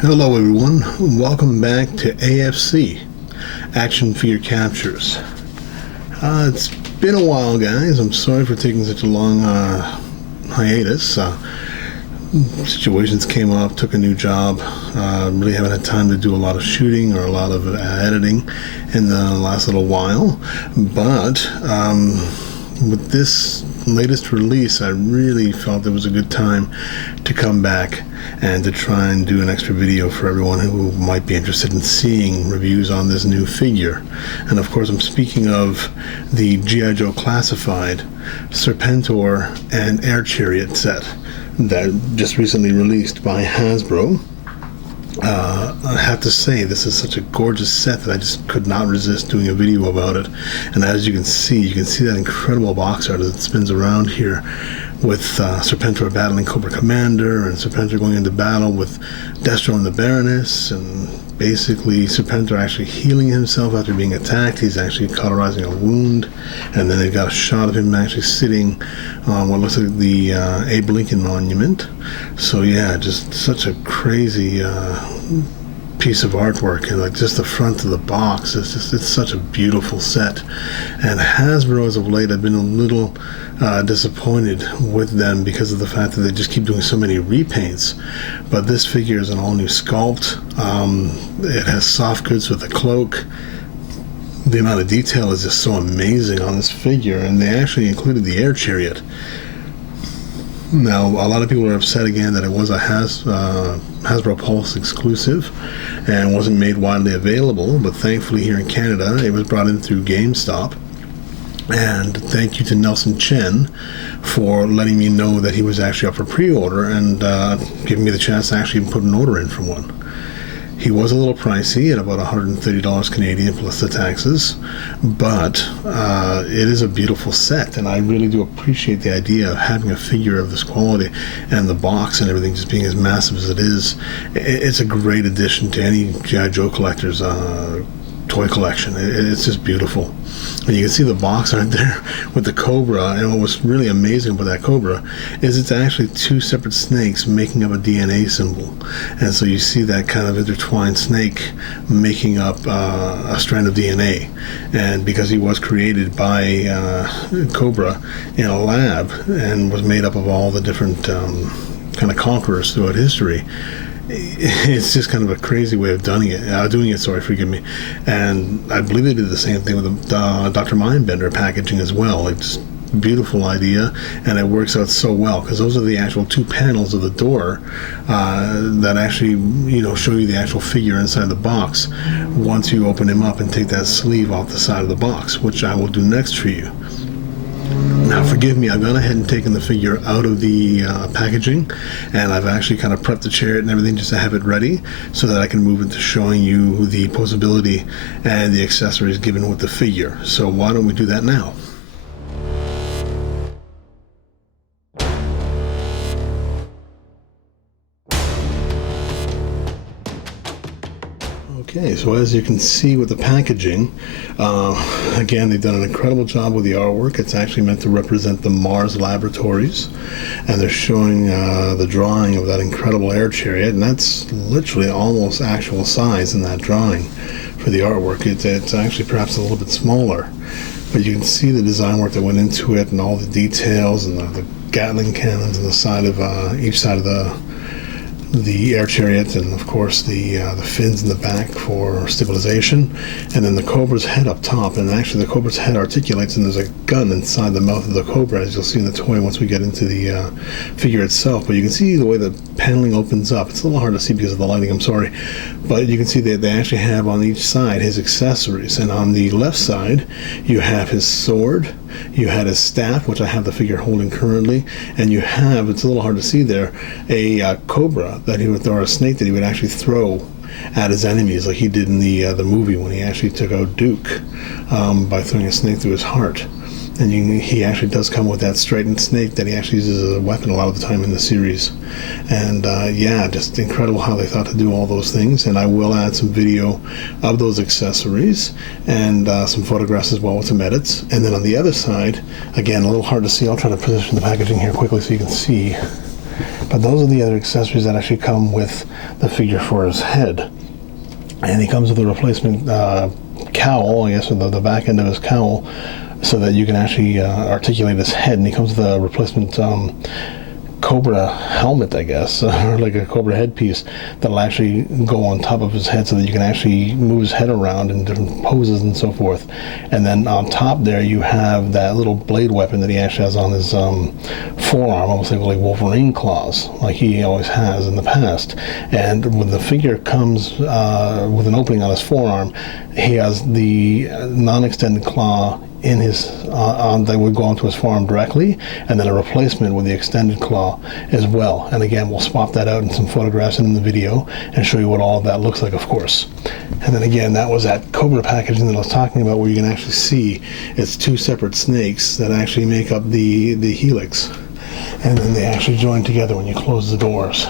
Hello everyone, welcome back to AFC, Action Figure Captures. It's been a while guys, I'm sorry for taking such a long hiatus. Situations came up, took a new job, really haven't had time to do a lot of shooting or a lot of editing in the last little while, but with this latest release I really felt it was a good time to come back and to try and do an extra video for everyone who might be interested in seeing reviews on this new figure. And of course I'm speaking of the G.I.Joe Classified Serpentor and Air Chariot set that just recently released by Hasbro. I have to say this is such a gorgeous set that I just could not resist doing a video about it. And as you can see that incredible box art as it spins around here with Serpentor battling Cobra Commander and Serpentor going into battle with Destro and the Baroness, and basically Serpentor actually healing himself after being attacked. He's actually cauterizing a wound, and then they've got a shot of him actually sitting on what looks like the Abe Lincoln Monument. So yeah, just such a crazy piece of artwork, and like just the front of the box, it's such a beautiful set. And Hasbro as of late, I've been a little disappointed with them because of the fact that they just keep doing so many repaints. But this figure is an all new sculpt. It has soft goods with a cloak. The amount of detail is just so amazing on this figure, and they actually included the Air Chariot. Now, a lot of people are upset again that it was a Hasbro Pulse exclusive and wasn't made widely available, but thankfully here in Canada it was brought in through GameStop. And thank you to Nelson Chen for letting me know that he was actually up for pre-order and giving me the chance to actually put an order in for one. He was a little pricey at about $130 Canadian plus the taxes, but it is a beautiful set, and I really do appreciate the idea of having a figure of this quality and the box and everything just being as massive as it is. It's a great addition to any GIJoe collector's toy collection. It's just beautiful. And you can see the box right there with the Cobra, and what was really amazing about that Cobra is it's actually two separate snakes making up a DNA symbol. And so you see that kind of intertwined snake making up a strand of DNA. And because he was created by Cobra in a lab and was made up of all the different kind of conquerors throughout history, it's just kind of a crazy way of doing it, sorry, forgive me. And I believe they did the same thing with the Dr. Mindbender packaging as well. It's a beautiful idea, and it works out so well because those are the actual two panels of the door that actually, show you the actual figure inside the box once you open him up and take that sleeve off the side of the box, which I will do next for you. Now forgive me, I've gone ahead and taken the figure out of the packaging, and I've actually kind of prepped the chariot and everything just to have it ready so that I can move into showing you the posability and the accessories given with the figure. So why don't we do that now? Okay, so as you can see with the packaging, again, they've done an incredible job with the artwork. It's actually meant to represent the Mars Laboratories, and they're showing the drawing of that incredible Air Chariot, and that's literally almost actual size in that drawing for the artwork. It's actually perhaps a little bit smaller, but you can see the design work that went into it and all the details and the Gatling cannons on the side of each side of the Air Chariot, and of course the fins in the back for stabilization, and then the Cobra's head up top. And actually the Cobra's head articulates, and there's a gun inside the mouth of the Cobra, as you'll see in the toy once we get into the figure itself. But you can see the way the paneling opens up. It's a little hard to see because of the lighting, I'm sorry, but you can see that they actually have on each side his accessories. And on the left side you have his sword, you had his staff, which I have the figure holding currently, and you have, it's a little hard to see there, a cobra that he would, or a snake that he would actually throw at his enemies, like he did in the movie when he actually took out Duke by throwing a snake through his heart. And he actually does come with that straightened snake that he actually uses as a weapon a lot of the time in the series. And yeah, just incredible how they thought to do all those things. And I will add some video of those accessories and some photographs as well with some edits. And then on the other side, again, a little hard to see. I'll try to position the packaging here quickly so you can see. But those are the other accessories that actually come with the figure for his head. And he comes with a replacement cowl, I guess, or the back end of his cowl, so that you can actually articulate his head. And he comes with a replacement Cobra helmet, I guess, or like a Cobra headpiece that'll actually go on top of his head so that you can actually move his head around in different poses and so forth. And then on top there you have that little blade weapon that he actually has on his forearm, almost like Wolverine claws, like he always has in the past. And when the figure comes with an opening on his forearm, he has the non-extended claw in his that would go onto his forearm directly, and then a replacement with the extended claw as well. And again, we'll swap that out in some photographs and in the video and show you what all of that looks like, of course. And then again, that was that Cobra packaging that I was talking about, where you can actually see it's two separate snakes that actually make up the helix, and then they actually join together when you close the doors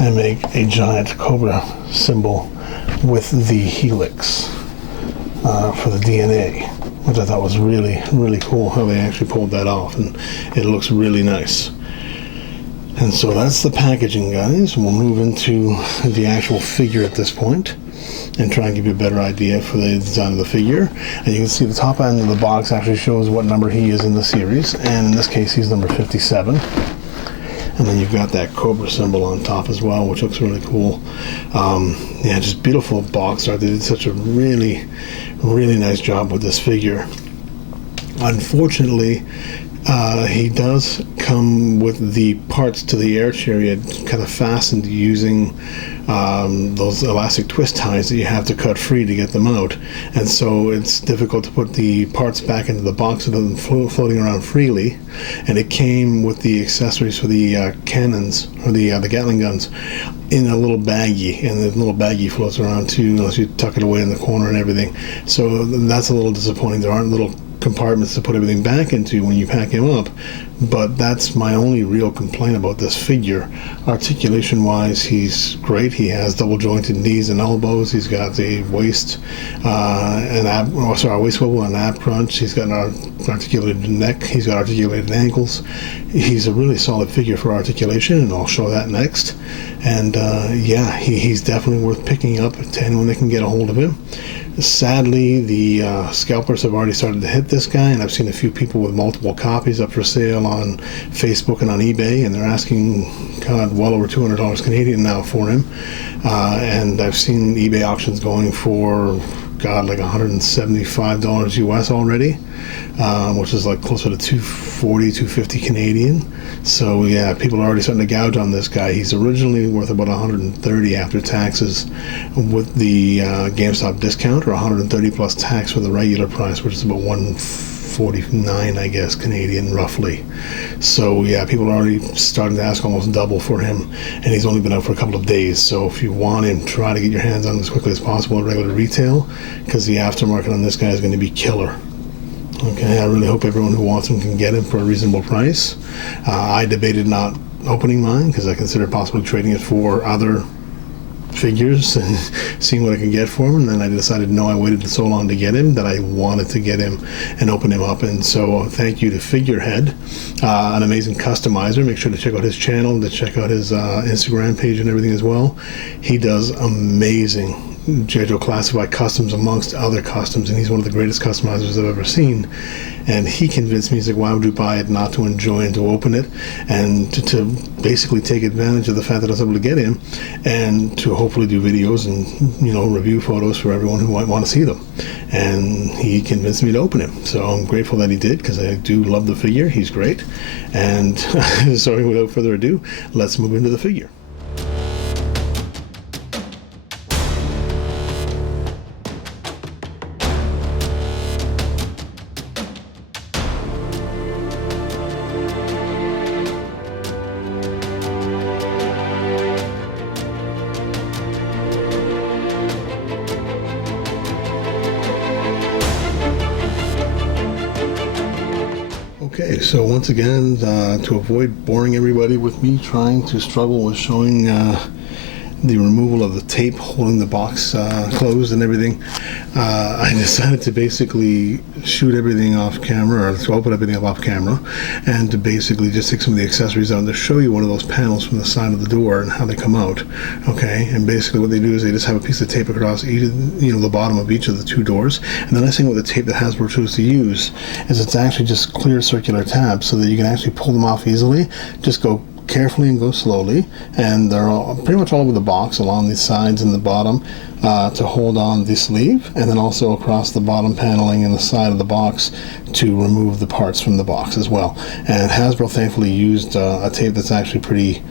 and make a giant Cobra symbol with the helix for the DNA, which I thought was really, really cool how they actually pulled that off, and it looks really nice. And so that's the packaging, guys. We'll move into the actual figure at this point and try and give you a better idea for the design of the figure. And you can see the top end of the box actually shows what number he is in the series, and in this case he's number 57. And then you've got that Cobra symbol on top as well, which looks really cool. Yeah, just beautiful box art. They did such a really, really nice job with this figure. Unfortunately, he does come with the parts to the Air Chariot kind of fastened using those elastic twist ties that you have to cut free to get them out, and so it's difficult to put the parts back into the box without them floating around freely. And it came with the accessories for the cannons, or the Gatling guns, in a little baggie, and the little baggie floats around too unless you tuck it away in the corner and everything. So that's a little disappointing. There aren't little compartments to put everything back into when you pack him up. But that's my only real complaint about this figure. Articulation wise, he's great. He has double jointed knees and elbows. He's got the waist waist swivel and ab crunch. He's got an articulated neck. He's got articulated ankles. He's a really solid figure for articulation, and I'll show that next. And yeah, he's definitely worth picking up to anyone that can get a hold of him. Sadly, the scalpers have already started to hit this guy, and I've seen a few people with multiple copies up for sale on Facebook and on eBay, and they're asking, God, well over $200 Canadian now for him. And I've seen eBay auctions going for, God, like $175 US already, which is like closer to $240, $250 Canadian. So yeah, people are already starting to gouge on this guy. He's originally worth about $130 after taxes with the GameStop discount, or $130 plus tax for the regular price, which is about $149, I guess, Canadian, roughly. So yeah, people are already starting to ask almost double for him, and he's only been out for a couple of days. So if you want him, try to get your hands on him as quickly as possible at regular retail, because the aftermarket on this guy is going to be killer. Okay, I really hope everyone who wants him can get him for a reasonable price. I debated not opening mine because I considered possibly trading it for other figures and seeing what I can get for him, and then I decided no, I waited so long to get him that I wanted to get him and open him up. And so thank you to Figurehead, an amazing customizer. Make sure to check out his channel, to check out his Instagram page and everything as well. He does amazing G.I.Joe Classified customs amongst other customs, and he's one of the greatest customizers I've ever seen. And he convinced me, he's like, why would you buy it not to enjoy and to open it, and to basically take advantage of the fact that I was able to get him, and to hopefully do videos and, you know, review photos for everyone who might want to see them. And he convinced me to open him, so I'm grateful that he did, because I do love the figure. He's great. And sorry, without further ado, let's move into the figure. Okay, so once again, to avoid boring everybody with me trying to struggle with showing the removal of the tape holding the box closed and everything, I decided to basically shoot everything off camera, or to open everything up off camera, and to basically just take some of the accessories out and to show you one of those panels from the side of the door and how they come out. Okay, and basically what they do is they just have a piece of tape across each of, the bottom of each of the two doors. And the nice thing with the tape that Hasbro chose to use is it's actually just clear circular tabs, so that you can actually pull them off easily. Just go carefully and go slowly, and they're pretty much all over the box, along the sides and the bottom, to hold on the sleeve, and then also across the bottom paneling and the side of the box to remove the parts from the box as well. And Hasbro thankfully used a tape that's actually pretty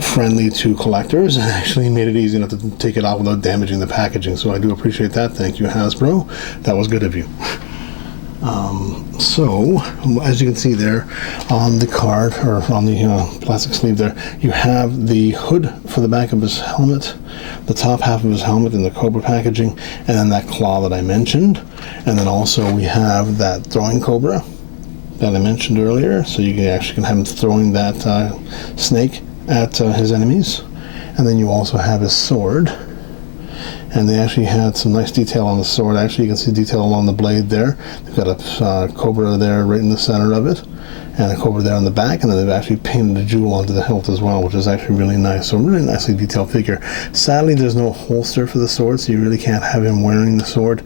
friendly to collectors, and actually made it easy enough to take it off without damaging the packaging. So I do appreciate that. Thank you, Hasbro. That was good of you. So, as you can see there on the card, or on the plastic sleeve there, you have the hood for the back of his helmet, the top half of his helmet in the Cobra packaging, and then that claw that I mentioned. And then also we have that throwing Cobra that I mentioned earlier, so you can have him throwing that snake at his enemies. And then you also have his sword. And they actually had some nice detail on the sword. Actually, you can see detail along the blade there. They've got a Cobra there right in the center of it, and a Cobra there on the back, and then they've actually painted a jewel onto the hilt as well, which is actually really nice. So really nicely detailed figure. Sadly, there's no holster for the sword, so you really can't have him wearing the sword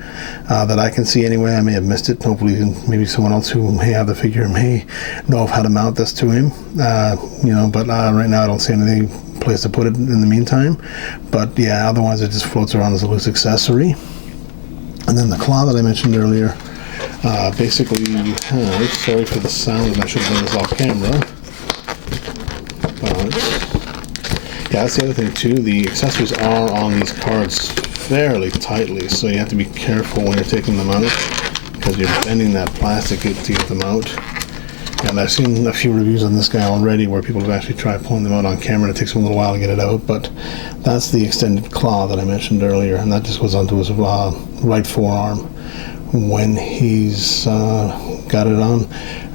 that I can see anyway. I may have missed it. Hopefully, maybe someone else who may have the figure may know of how to mount this to him. But right now I don't see anything place to put it in the meantime. But yeah, otherwise it just floats around as a loose accessory. And then the claw that I mentioned earlier, basically you have, sorry for the sound, I should have done this off camera. Yeah, that's the other thing too, the accessories are on these cards fairly tightly, so you have to be careful when you're taking them out, because you're bending that plastic to get them out. And I've seen a few reviews on this guy already where people have actually tried pulling them out on camera, and it takes them a little while to get it out. But that's the extended claw that I mentioned earlier, and that just goes onto his right forearm when he's got it on,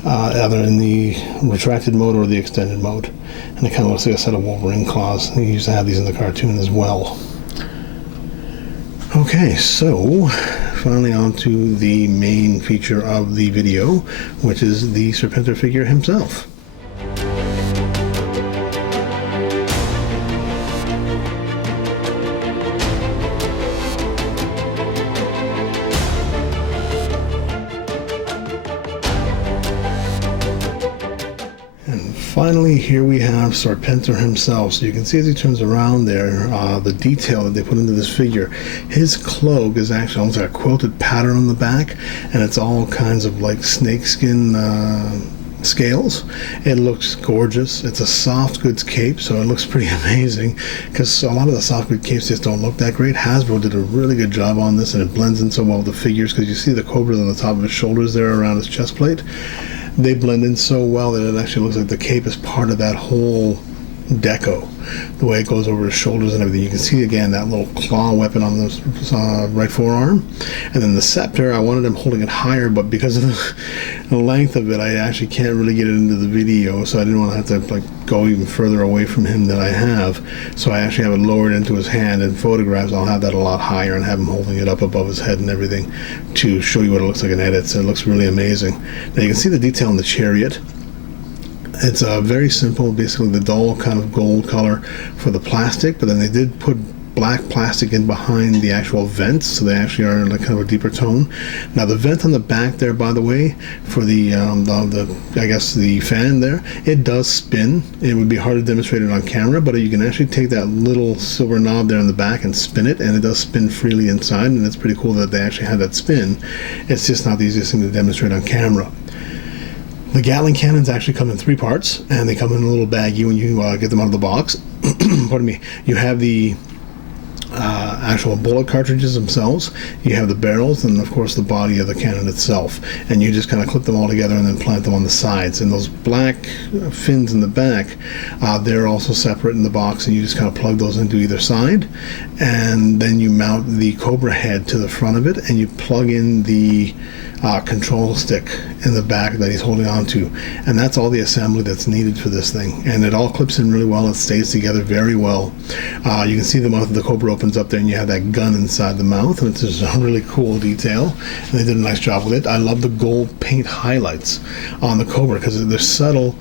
either in the retracted mode or the extended mode. And it kind of looks like a set of Wolverine claws. He used to have these in the cartoon as well. Okay, so finally on to the main feature of the video, which is the Serpentor figure himself. Finally, here we have Serpentor himself. So you can see as he turns around there, the detail that they put into this figure. His cloak is actually almost like a quilted pattern on the back, and it's all kinds of like snakeskin scales. It looks gorgeous. It's a soft goods cape, so it looks pretty amazing, because a lot of the soft goods capes just don't look that great. Hasbro did a really good job on this, and it blends in so well with the figures, because you see the cobras on the top of his shoulders there around his chest plate. They blend in so well that it actually looks like the cape is part of that whole deco, the way it goes over his shoulders and everything. You can see again that little claw weapon on the right forearm, and then the scepter. I wanted him holding it higher, but because of the length of it, I actually can't really get it into the video, so I didn't want to have to go even further away from him than I have. So I actually have it lowered into his hand. In photographs, I'll have that a lot higher and have him holding it up above his head and everything to show you what it looks like in edits. It looks really amazing. Now you can see the detail in the chariot. It's very simple, basically the dull kind of gold color for the plastic, but then they did put black plastic in behind the actual vents, so they actually are like kind of a deeper tone. Now the vent on the back there, by the way, for the I guess the fan there, it does spin. It would be hard to demonstrate it on camera, but you can actually take that little silver knob there in the back and spin it, and it does spin freely inside, and it's pretty cool that they actually have that spin. It's just not the easiest thing to demonstrate on camera. The Gatling cannons actually come in 3 parts, and they come in a little baggie when you get them out of the box. Pardon me. You have the actual bullet cartridges themselves, you have the barrels, and of course the body of the cannon itself, and you just kind of clip them all together and then plant them on the sides. And those black fins in the back, they're also separate in the box, and you just kind of plug those into either side, and then you mount the Cobra head to the front of it, and you plug in the control stick in the back that he's holding on to, and that's all the assembly that's needed for this thing, and it all clips in really well. It stays together very well. You can see the mouth of the Cobra opens up there, and you have that gun inside the mouth, which is a really cool detail, and they did a nice job with it. I love the gold paint highlights on the Cobra because they're subtle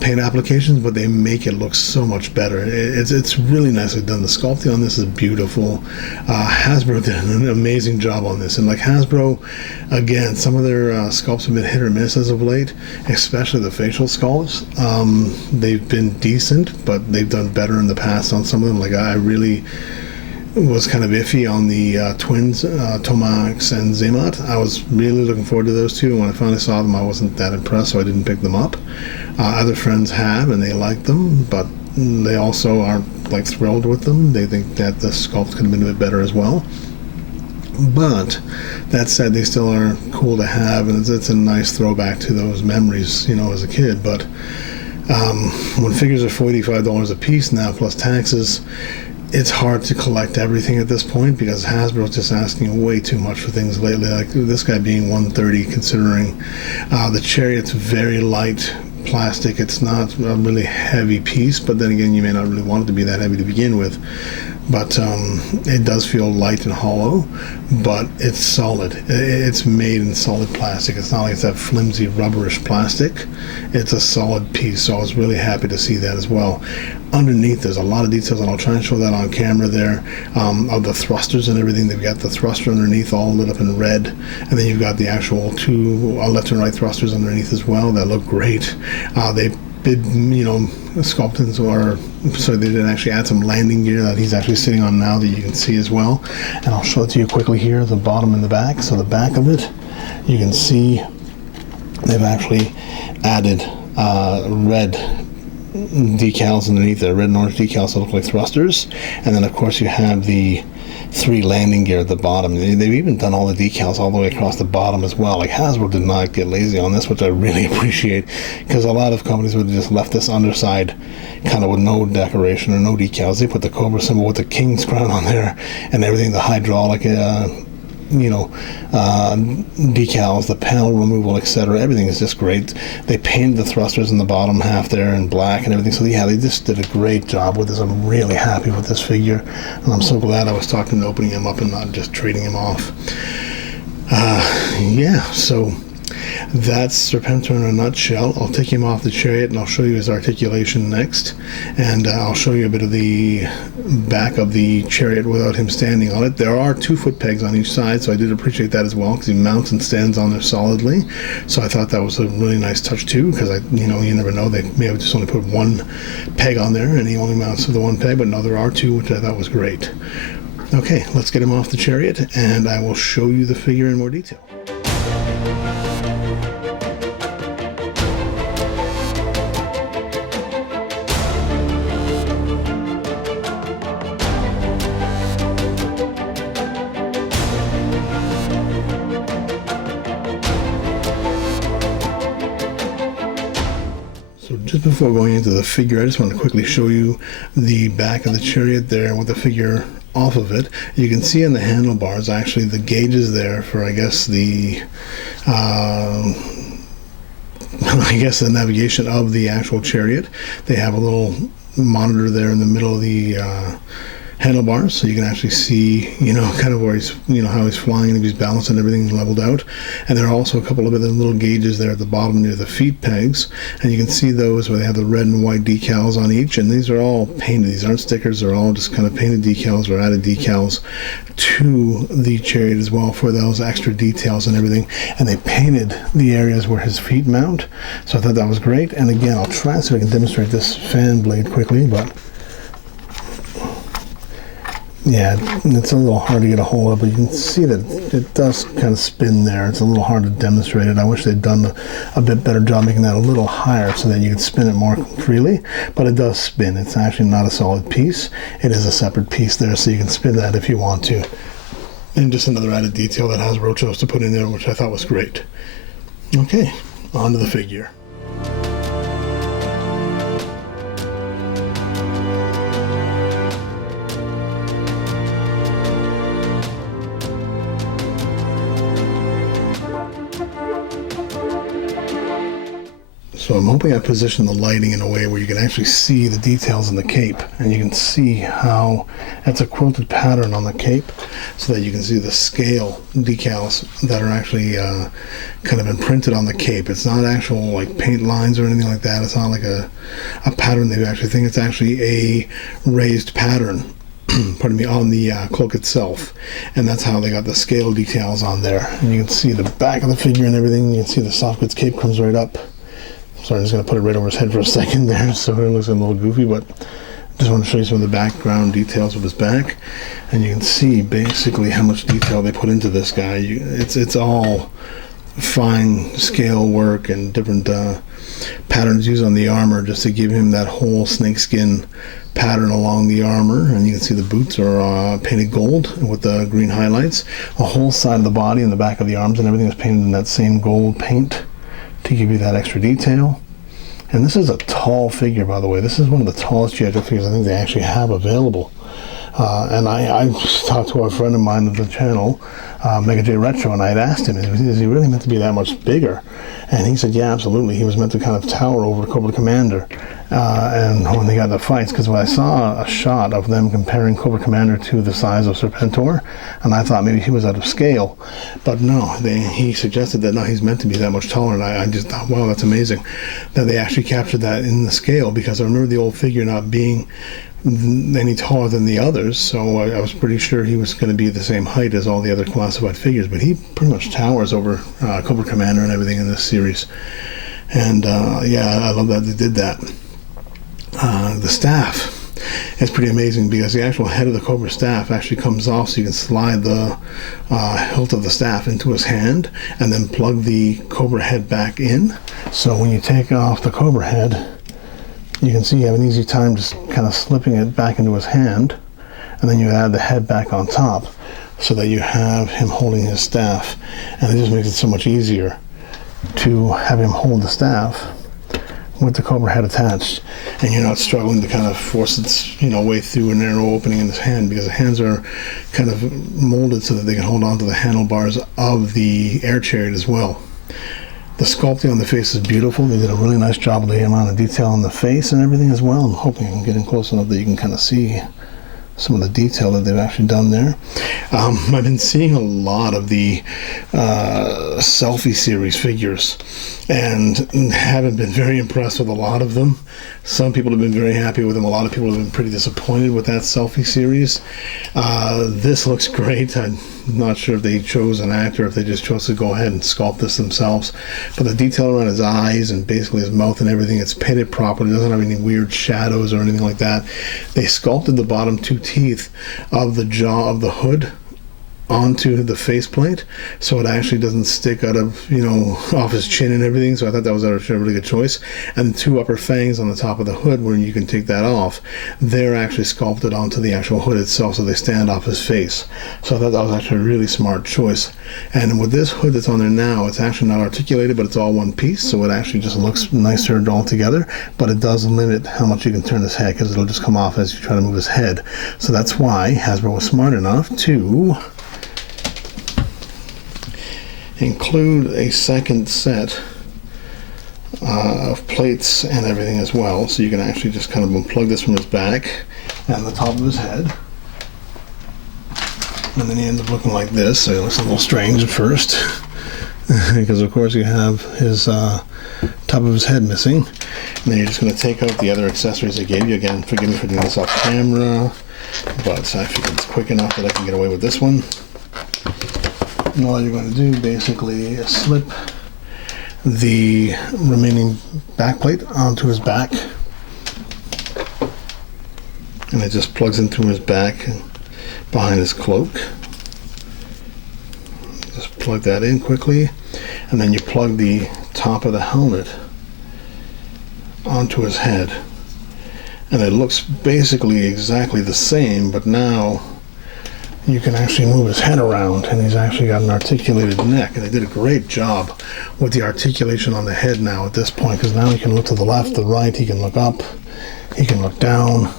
paint applications, but they make it look so much better. It's really nicely done. The sculpting on this is beautiful. Hasbro did an amazing job on this, and like Hasbro, again, some of their sculpts have been hit or miss as of late, especially the facial sculpts. They've been decent, but they've done better in the past on some of them. Like I really was kind of iffy on the twins, Tomax and Zemat. I was really looking forward to those two, and when I finally saw them, I wasn't that impressed, so I didn't pick them up. Other friends have, and they like them, but they also aren't like thrilled with them. They think that the sculpt could have been a bit better as well. But that said, they still are cool to have, and it's a nice throwback to those memories, you know, as a kid. But when figures are $45 a piece now plus taxes, it's hard to collect everything at this point because Hasbro's just asking way too much for things lately. Like this guy being $130, considering the Chariot's very light plastic. It's not a really heavy piece, but then again, you may not really want it to be that heavy to begin with. But it does feel light and hollow, but it's solid. It's made in solid plastic. It's not like it's that flimsy rubberish plastic. It's a solid piece, so I was really happy to see that as well. Underneath, there's a lot of details, and I'll try and show that on camera there, of the thrusters and everything. They've got the thruster underneath all lit up in red, and then you've got the actual two left and right thrusters underneath as well that look great. They did, you know, sculptings, or so they did actually add some landing gear that he's actually sitting on now that you can see as well. And I'll show it to you quickly here, the bottom and the back. So the back of it, you can see they've actually added red decals underneath there, red and orange decals that look like thrusters, and then of course you have the 3 landing gear at the bottom. They've even done all the decals all the way across the bottom as well. Like Hasbro did not get lazy on this, which I really appreciate, because a lot of companies would have just left this underside kind of with no decoration or no decals. They put the Cobra symbol with the King's crown on there and everything, the hydraulic decals, the panel removal, etc. Everything is just great. They painted the thrusters in the bottom half there in black and everything. So yeah, they just did a great job with this. I'm really happy with this figure, and I'm so glad I was talking to opening him up and not just trading him off. So that's Serpentor in a nutshell. I'll take him off the Chariot and I'll show you his articulation next, and I'll show you a bit of the back of the Chariot without him standing on it. There are 2-foot pegs on each side, so I did appreciate that as well, because he mounts and stands on there solidly. So I thought that was a really nice touch too, because you never know, they may have just only put 1 peg on there and he only mounts to the 1 peg, but no, there are 2, which I thought was great. Okay, let's get him off the Chariot and I will show you the figure in more detail. So just before going into the figure, I just want to quickly show you the back of the Chariot there with the figure off of it. You can see on the handlebars actually the gauges there for, I guess, the navigation of the actual Chariot. They have a little monitor there in the middle of the handlebars, so you can actually see, kind of where he's, how he's flying and if he's balanced and everything's leveled out. And there are also a couple of other little gauges there at the bottom near the feet pegs, and you can see those where they have the red and white decals on each, and these are all painted. These aren't stickers, they're all just kind of painted decals or added decals to the Chariot as well for those extra details and everything. And they painted the areas where his feet mount, so I thought that was great. And again, I'll try so I can demonstrate this fan blade quickly, but yeah, it's a little hard to get a hold of, but you can see that it does kind of spin there. It's a little hard to demonstrate it. I wish they'd done a bit better job making that a little higher so that you could spin it more freely, but it does spin. It's actually not a solid piece. It is a separate piece there, so you can spin that if you want to. And just another added detail that Hasbro chose to put in there, which I thought was great. Okay, on to the figure. So I'm hoping I position the lighting in a way where you can actually see the details in the cape, and you can see how it's a quilted pattern on the cape, so that you can see the scale decals that are actually kind of imprinted on the cape. It's not actual like paint lines or anything like that. It's not like a pattern they actually think. It's actually a raised pattern pardon me, on the cloak itself, and that's how they got the scale details on there. And you can see the back of the figure and everything. You can see the soft goods cape comes right up. Sorry, I'm just going to put it right over his head for a second there, so it looks a little goofy, but I just want to show you some of the background details of his back, and you can see basically how much detail they put into this guy. It's all fine scale work and different patterns used on the armor just to give him that whole snakeskin pattern along the armor. And you can see the boots are painted gold with the green highlights. The whole side of the body and the back of the arms and everything is painted in that same gold paint to give you that extra detail. And this is a tall figure, by the way. This is one of the tallest GIJoe figures I think they actually have available. And I talked to a friend of mine of the channel, Mega J Retro, and I had asked him, is he really meant to be that much bigger? And he said, yeah, absolutely. He was meant to kind of tower over Cobra Commander. And when they got the fights, because when I saw a shot of them comparing Cobra Commander to the size of Serpentor, and I thought maybe he was out of scale, but no, he suggested that no, he's meant to be that much taller, and I just thought, wow, that's amazing that they actually captured that in the scale, because I remember the old figure not being any taller than the others, so I was pretty sure he was going to be the same height as all the other classified figures, but he pretty much towers over Cobra Commander and everything in this series. And yeah, I love that they did that. The staff is pretty amazing, because the actual head of the Cobra staff actually comes off, so you can slide the hilt of the staff into his hand and then plug the Cobra head back in. So when you take off the Cobra head, you can see you have an easy time just kind of slipping it back into his hand, and then you add the head back on top so that you have him holding his staff, and it just makes it so much easier to have him hold the staff with the Cobra head attached, and you're not struggling to kind of force its way through a narrow opening in his hand, because the hands are kind of molded so that they can hold on to the handlebars of the Air Chariot as well. The sculpting on the face is beautiful. They did a really nice job of the amount of detail on the face and everything as well. I'm hoping I can get in close enough that you can kind of see some of the detail that they've actually done there. I've been seeing a lot of the selfie series figures, and haven't been very impressed with a lot of them. Some people have been very happy with them. A lot of people have been pretty disappointed with that selfie series. This looks great. I'm not sure if they chose an actor, if they just chose to go ahead and sculpt this themselves. But the detail around his eyes and basically his mouth and everything, it's painted properly. It doesn't have any weird shadows or anything like that. They sculpted the bottom two teeth of the jaw of the hood onto the faceplate, so it actually doesn't stick out of off his chin and everything. So I thought that was a really good choice. And the two upper fangs on the top of the hood, where you can take that off, they're actually sculpted onto the actual hood itself, so they stand off his face. So I thought that was actually a really smart choice. And with this hood that's on there now, it's actually not articulated, but it's all one piece, so it actually just looks nicer all together. But it does limit how much you can turn his head, because it'll just come off as you try to move his head. So that's why Hasbro was smart enough to include a second set of plates and everything as well, so you can actually just kind of unplug this from his back and the top of his head, and then he ends up looking like this. So it looks a little strange at first because of course you have his top of his head missing, and then you're just going to take out the other accessories they gave you. Again, forgive me for doing this off camera, but I think it's quick enough that I can get away with this one. And all you're going to do basically is slip the remaining back plate onto his back, and it just plugs in through his back and behind his cloak. Just plug that in quickly, and then you plug the top of the helmet onto his head, and it looks basically exactly the same, but now you can actually move his head around, and he's actually got an articulated neck. And they did a great job with the articulation on the head now at this point, because now he can look to the left, the right, he can look up, he can look down.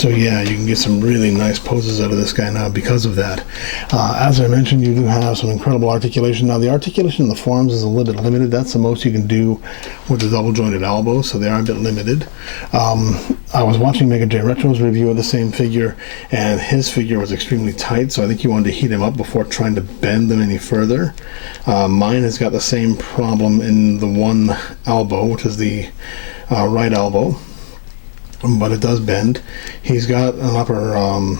So yeah, you can get some really nice poses out of this guy now because of that. As I mentioned, you do have some incredible articulation. Now the articulation in the forearms is a little bit limited. That's the most you can do with the double jointed elbow, so they are a bit limited. I was watching Mega J Retro's review of the same figure, and his figure was extremely tight, so I think he wanted to heat him up before trying to bend them any further. Mine has got the same problem in the one elbow, which is the right elbow, but it does bend. He's got an upper arm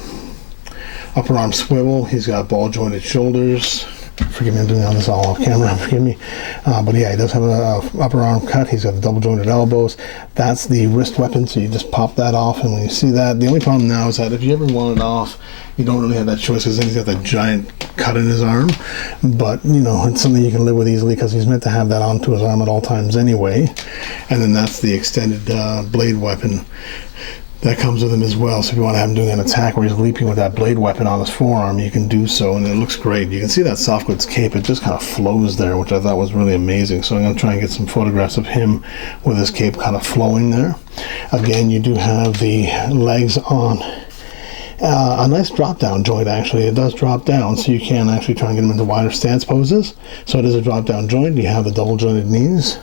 swivel. He's got ball jointed shoulders. Forgive me, I'm doing all this all off camera. Forgive me. But yeah, he does have an upper arm cut. He's got the double jointed elbows. That's the wrist weapon, so you just pop that off. And when you see that, the only problem now is that if you ever want it off, you don't really have that choice, because then he's got that giant cut in his arm. But you know, it's something you can live with easily, because he's meant to have that onto his arm at all times anyway. And then that's the extended blade weapon that comes with him as well. So if you want to have him doing an attack where he's leaping with that blade weapon on his forearm, you can do so, and it looks great. You can see that soft goods cape, it just kind of flows there, which I thought was really amazing. So I'm going to try and get some photographs of him with his cape kind of flowing there. Again, you do have the legs on a nice drop down joint. Actually, it does drop down, so you can actually try and get him into wider stance poses. So it is a drop down joint. You have the double jointed knees.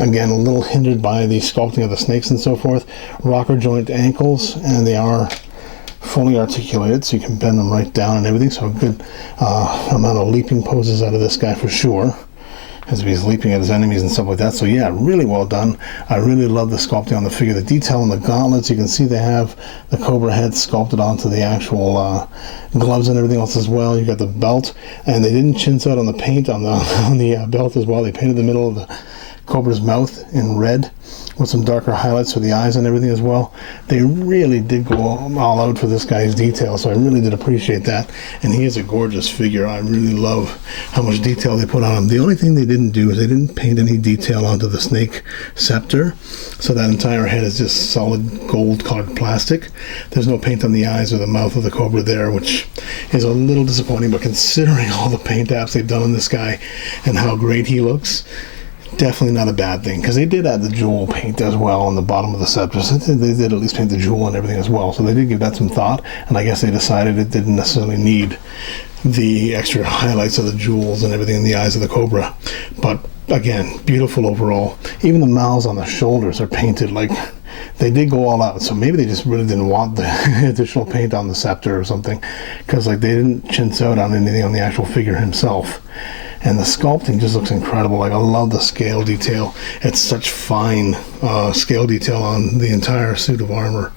Again, a little hindered by the sculpting of the snakes and so forth. Rocker joint ankles, and they are fully articulated, so you can bend them right down and everything. So a good amount of leaping poses out of this guy for sure, as he's leaping at his enemies and stuff like that. So yeah, really well done. I really love the sculpting on the figure. The detail on the gauntlets, you can see they have the Cobra head sculpted onto the actual gloves and everything else as well. You got the belt, and they didn't chintz out on the paint on the belt as well. They painted the middle of the Cobra's mouth in red with some darker highlights for the eyes and everything as well. They really did go all out for this guy's detail, so I really did appreciate that. And he is a gorgeous figure. I really love how much detail they put on him. The only thing they didn't do is they didn't paint any detail onto the snake scepter, so that entire head is just solid gold colored plastic. There's no paint on the eyes or the mouth of the Cobra there, which is a little disappointing, but considering all the paint apps they've done on this guy and how great he looks, definitely not a bad thing, because they did add the jewel paint as well on the bottom of the scepter. So they did at least paint the jewel and everything as well. So they did give that some thought, and I guess they decided it didn't necessarily need the extra highlights of the jewels and everything in the eyes of the Cobra. But again, beautiful overall. Even the mouths on the shoulders are painted like they did go all out. So maybe they just really didn't want the additional paint on the scepter or something, because like they didn't chintz out on anything on the actual figure himself. And the sculpting just looks incredible. Like, I love the scale detail. It's such fine scale detail on the entire suit of armor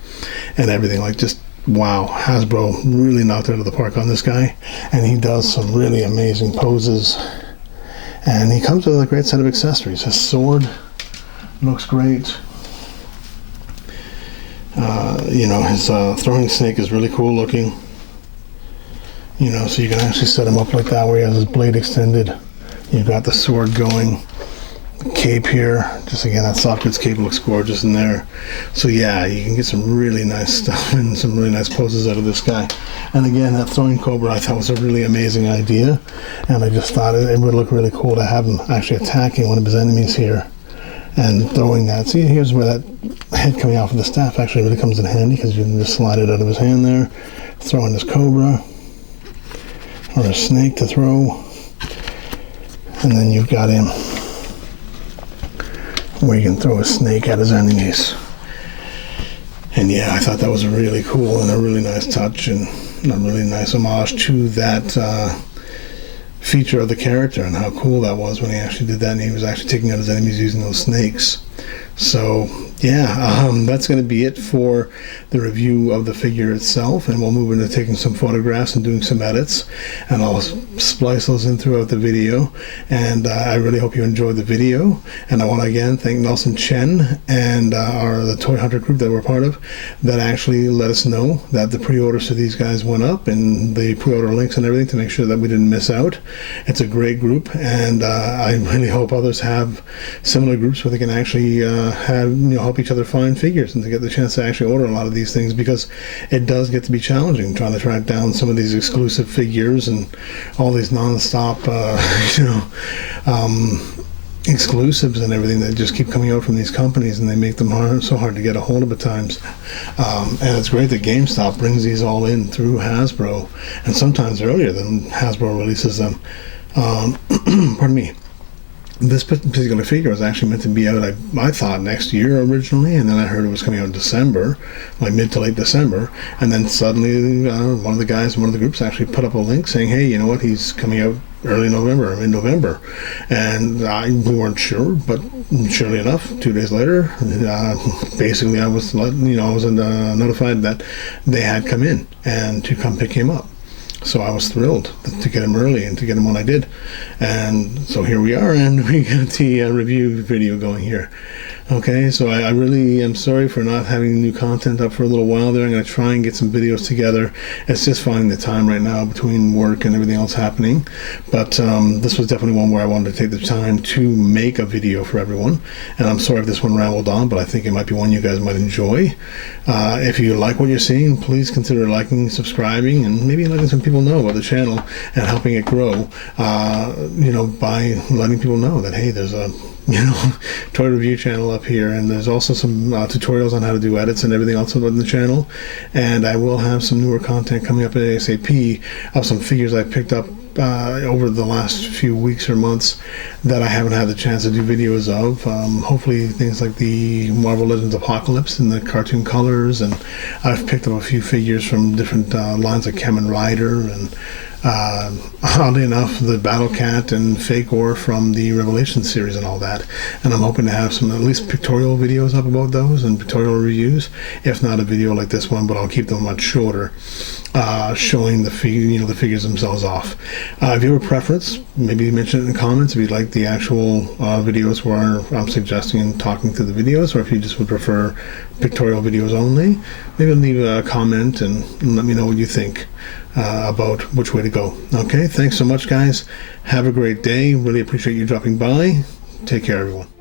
and everything. Like, just wow. Hasbro really knocked it out of the park on this guy, and he does some really amazing poses. And he comes with a great set of accessories. His sword looks great. You know, his throwing snake is really cool looking. You know, so you can actually set him up like that, where he has his blade extended. You've got the sword going. The cape here, just again, that soft goods cape looks gorgeous in there. So yeah, you can get some really nice stuff and some really nice poses out of this guy. And again, that throwing Cobra I thought was a really amazing idea, and I just thought it would look really cool to have him actually attacking one of his enemies here and throwing that. See, here's where that head coming off of the staff actually really comes in handy, because you can just slide it out of his hand there, throwing his Cobra or a snake to throw, and then you've got him where you can throw a snake at his enemies. And yeah, I thought that was really cool and a really nice touch and a really nice homage to that feature of the character, and how cool that was when he actually did that and he was actually taking out his enemies using those snakes. So yeah, that's going to be it for the review of the figure itself, and we'll move into taking some photographs and doing some edits, and I'll splice those in throughout the video. And I really hope you enjoyed the video, and I want to again thank Nelson Chen and the Toy Hunter group that we're part of, that actually let us know that the pre-orders for these guys went up, and the pre-order links and everything, to make sure that we didn't miss out. It's a great group, and I really hope others have similar groups where they can actually have, you know, help each other find figures and to get the chance to actually order a lot of these things, because it does get to be challenging trying to track down some of these exclusive figures and all these non-stop exclusives and everything that just keep coming out from these companies, and they make them so hard to get a hold of at times. And it's great that GameStop brings these all in through Hasbro, and sometimes earlier than Hasbro releases them. Pardon me. This particular figure was actually meant to be out, I thought, next year originally, and then I heard it was coming out in December, like mid to late December, and then suddenly one of the guys in one of the groups actually put up a link saying, hey, you know what, he's coming out early November or mid-November. And we weren't sure, but surely enough, 2 days later, basically I was notified that they had come in and to come pick him up. So I was thrilled to get him early and to get him when I did. And so here we are, and we got the review video going here. Okay, so I really am sorry for not having new content up for a little while there. I'm going to try and get some videos together. It's just finding the time right now between work and everything else happening. But this was definitely one where I wanted to take the time to make a video for everyone. And I'm sorry if this one rambled on, but I think it might be one you guys might enjoy. If you like what you're seeing, please consider liking, subscribing, and maybe letting some people know about the channel and helping it grow, by letting people know that, hey, there's a toy review channel up here, and there's also some tutorials on how to do edits and everything else on the channel. And I will have some newer content coming up at ASAP of some figures I picked up over the last few weeks or months that I haven't had the chance to do videos of. Hopefully things like the Marvel Legends Apocalypse in the cartoon colors, and I've picked up a few figures from different lines like Kamen Rider, and oddly enough, the Battle Cat and Fake Ore from the Revelation series and all that. And I'm hoping to have some at least pictorial videos up about those and pictorial reviews, if not a video like this one, but I'll keep them much shorter, showing the figures themselves off. If you have a preference, maybe mention it in the comments if you'd like the actual videos where I'm suggesting and talking through the videos, or if you just would prefer pictorial videos only. Maybe leave a comment and let me know what you think about which way to go. Okay, thanks so much, guys. Have a great day. Really appreciate you dropping by. Take care, everyone.